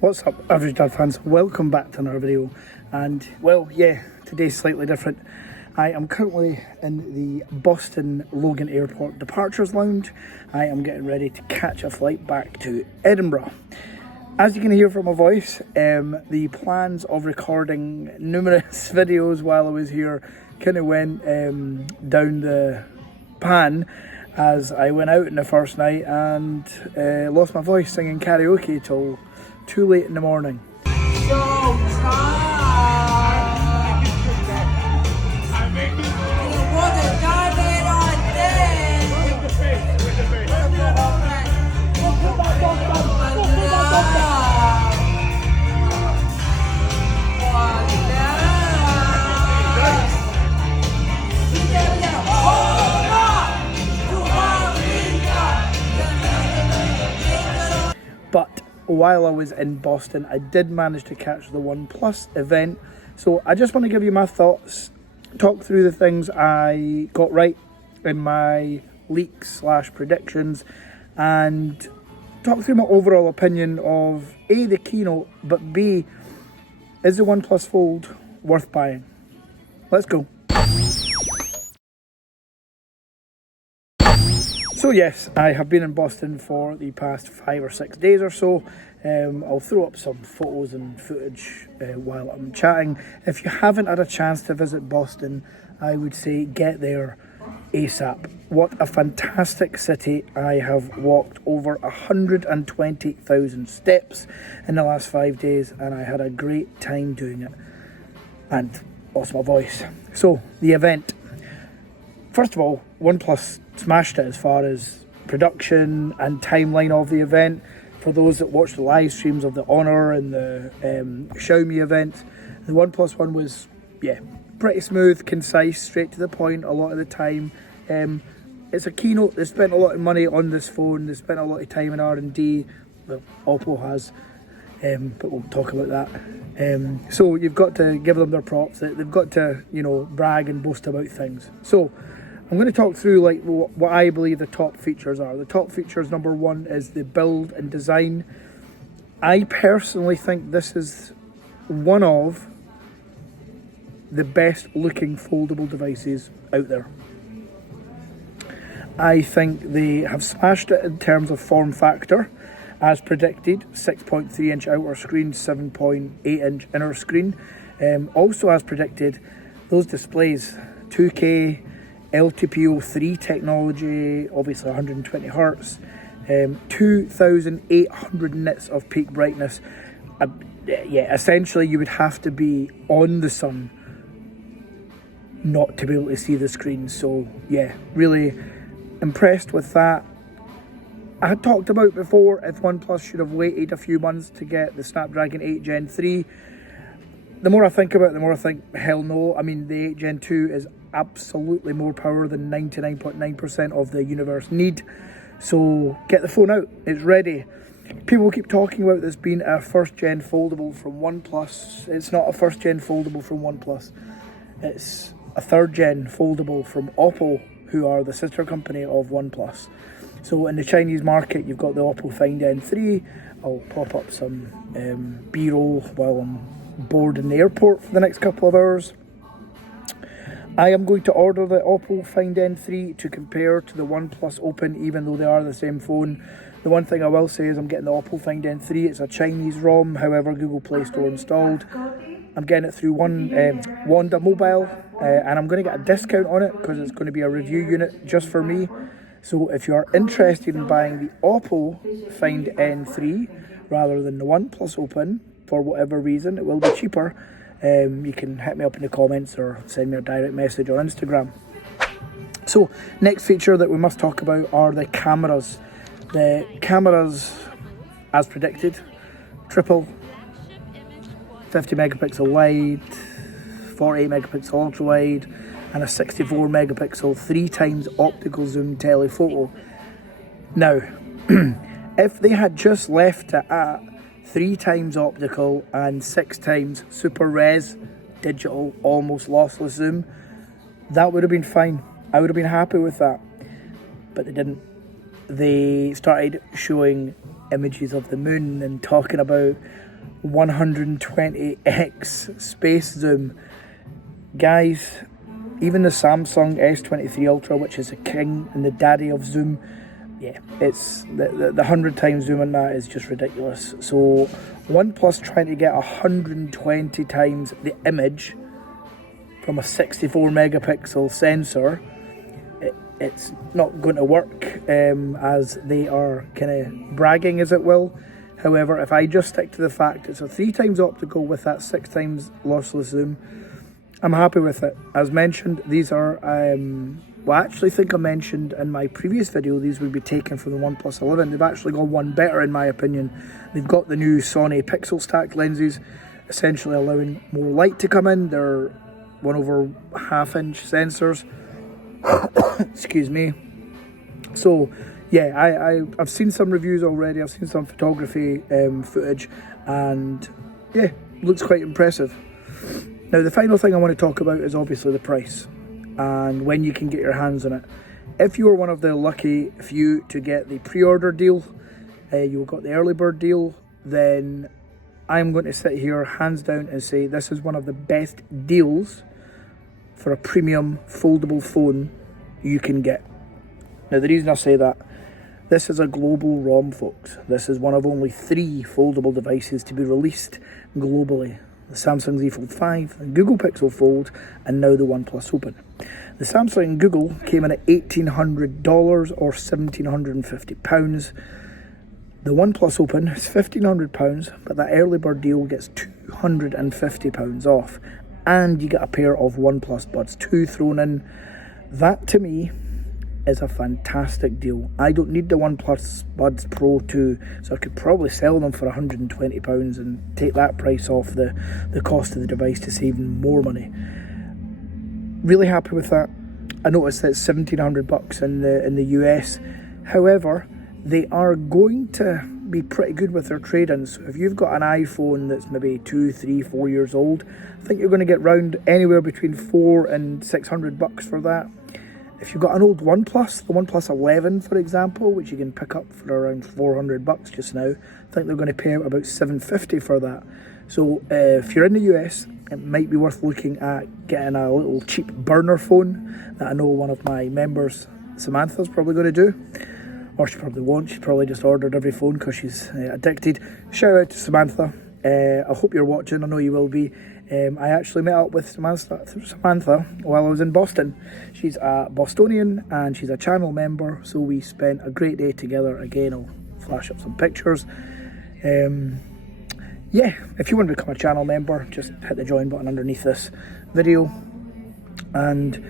What's up, average dad fans? Welcome back to another video. And well, yeah, today's slightly different. I am currently in the Boston Logan Airport departures lounge. I am getting ready to catch a flight back to Edinburgh. As you can hear from my voice, the plans of recording numerous videos while I was here kind of went down the pan as I went out in the first night and lost my voice singing karaoke till too late in the morning. But while I was in Boston, I did manage to catch the OnePlus event. So I just want to give you my thoughts, talk through the things I got right in my leaks / predictions, and talk through my overall opinion of A, the keynote, but B, is the OnePlus Fold worth buying? Let's go. So yes, I have been in Boston for the past 5 or 6 days or so. I'll throw up some photos and footage while I'm chatting. If you haven't had a chance to visit Boston, I would say get there ASAP. What a fantastic city. I have walked over 120,000 steps in the last 5 days and I had a great time doing it. And lost my voice. So, the event. First of all, OnePlus smashed it as far as production and timeline of the event. For those that watched the live streams of the Honor and the Xiaomi event, the OnePlus one was, pretty smooth, concise, straight to the point a lot of the time. It's a keynote. They spent a lot of money on this phone. They spent a lot of time in R&D. Well, Oppo has, but we'll talk about that. So you've got to give them their props. They've got to, brag and boast about things. So I'm going to talk through like what I believe the top features are. The top features, number one, is the build and design. I personally think this is one of the best looking foldable devices out there. I think they have smashed it in terms of form factor. As predicted, 6.3 inch outer screen, 7.8 inch inner screen. Also as predicted, those displays, 2K, LTPO3 technology, obviously 120 hertz, 2,800 nits of peak brightness. Essentially you would have to be on the sun not to be able to see the screen. So yeah, really impressed with that. I had talked about before if OnePlus should have waited a few months to get the Snapdragon 8 Gen 3. The more I think about it, the more I think, hell no. I mean, the 8 Gen 2 is absolutely more power than 99.9% of the universe need. So get the phone out, it's ready. People keep talking about this being a first gen foldable from OnePlus. It's not a first gen foldable from OnePlus. It's a third gen foldable from Oppo, who are the sister company of OnePlus. So in the Chinese market, you've got the Oppo Find N3. I'll pop up some B-roll while I'm bored in the airport for the next couple of hours. I am going to order the Oppo Find N3 to compare to the OnePlus Open, even though they are the same phone. The one thing I will say is I'm getting the Oppo Find N3. It's a Chinese ROM, however, Google Play Store installed. I'm getting it through WONDA mobile, and I'm going to get a discount on it because it's going to be a review unit just for me. So if you are interested in buying the Oppo Find N3 rather than the OnePlus Open, for whatever reason, it will be cheaper. You can hit me up in the comments or send me a direct message on Instagram. So next feature that we must talk about are the cameras. The cameras, as predicted, triple 50 megapixel wide, 48 megapixel ultra wide, and a 64 megapixel 3x optical zoom telephoto. Now, if they had just left it at 3x optical and 6x super res digital almost lossless zoom, that would have been fine. I would have been happy with that, but they didn't. They started showing images of the moon and talking about 120x space zoom. Guys, even the Samsung S23 Ultra, which is the king and the daddy of zoom, yeah, it's the 100 times zoom on that is just ridiculous. So OnePlus trying to get 120 times the image from a 64 megapixel sensor, it's not going to work, as they are kind of bragging as it will. However, if I just stick to the fact it's a 3 times optical with that 6 times lossless zoom, I'm happy with it. As mentioned, these are, well, I actually think I mentioned in my previous video these would be taken from the OnePlus 11. They've actually gone one better in my opinion. They've got the new Sony pixel stacked lenses, essentially allowing more light to come in. They're 1/2 inch sensors. Excuse me. So yeah, I've seen some reviews already. I've seen some photography footage, and yeah, looks quite impressive. Now the final thing I want to talk about is obviously the price and when you can get your hands on it. If you were one of the lucky few to get the pre-order deal, you got the early bird deal, then I'm going to sit here hands down and say this is one of the best deals for a premium foldable phone you can get. Now the reason I say that, this is a global ROM, folks. This is one of only 3 foldable devices to be released globally. The Samsung Z Fold 5, the Google Pixel Fold, and now the OnePlus Open. The Samsung Google came in at $1,800 or £1,750. The OnePlus Open is £1,500, but that early bird deal gets £250 off. And you get a pair of OnePlus Buds 2 thrown in. That to me is a fantastic deal. I don't need the OnePlus Buds Pro 2, so I could probably sell them for £120 and take that price off the cost of the device to save even more money. Really happy with that. I noticed that it's $1,700 in the US. However, they are going to be pretty good with their trade-ins. So if you've got an iPhone that's maybe 2, 3, 4 years old, I think you're going to get round anywhere between $400 and $600 for that. If you've got an old OnePlus, the OnePlus 11 for example, which you can pick up for around $400 just now, I think they're going to pay out about $750 for that. So if you're in the US, it might be worth looking at getting a little cheap burner phone that I know one of my members, Samantha's, probably going to do. Or she probably won't. She probably just ordered every phone because she's addicted. Shout out to Samantha. I hope you're watching. I know you will be. I actually met up with Samantha while I was in Boston. She's a Bostonian and she's a channel member, so we spent a great day together. Again, I'll flash up some pictures. Yeah, if you want to become a channel member, just hit the join button underneath this video. And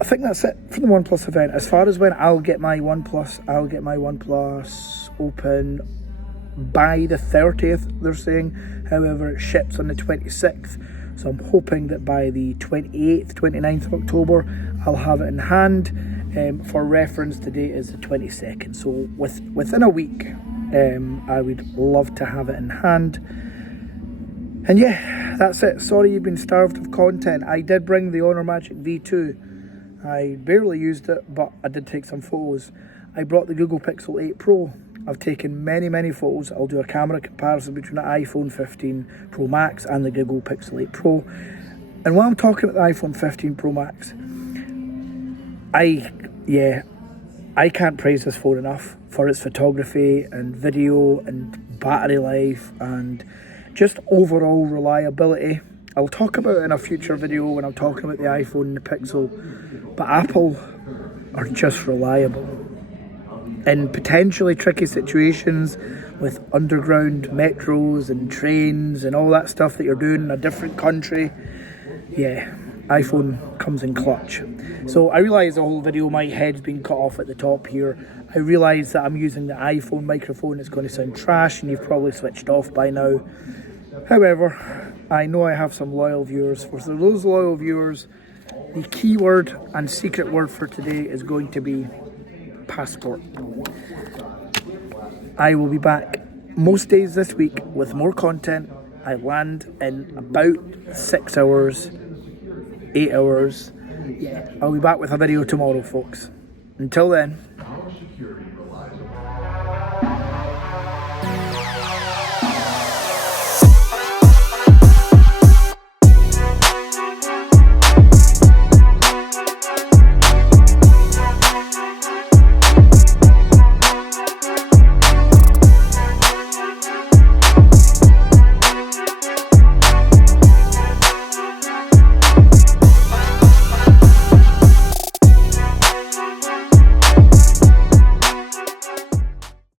I think that's it for the OnePlus event. As far as when I'll get my OnePlus Open by the 30th, they're saying. However, it ships on the 26th. So I'm hoping that by the 28th, 29th of October, I'll have it in hand. For reference, today is the 22nd. So within a week, I would love to have it in hand. And yeah, that's it. Sorry you've been starved of content. I did bring the Honor Magic V2. I barely used it, but I did take some photos. I brought the Google Pixel 8 Pro. I've taken many photos. I'll do a camera comparison between the iPhone 15 Pro Max and the Google Pixel 8 Pro. And while I'm talking about the iPhone 15 Pro Max, I can't praise this phone enough for its photography and video and battery life and just overall reliability. I'll talk about it in a future video when I'm talking about the iPhone and the Pixel, but Apple are just reliable. In potentially tricky situations with underground metros and trains and all that stuff that you're doing in a different country, yeah, iPhone comes in clutch. So I realise the whole video, my head's been cut off at the top here. I realise that I'm using the iPhone microphone. It's going to sound trash and you've probably switched off by now. However, I know I have some loyal viewers. For those loyal viewers, the keyword and secret word for today is going to be passport. I will be back most days this week with more content. I land in about 6 hours, 8 hours. Yeah, I'll be back with a video tomorrow, folks. Until then,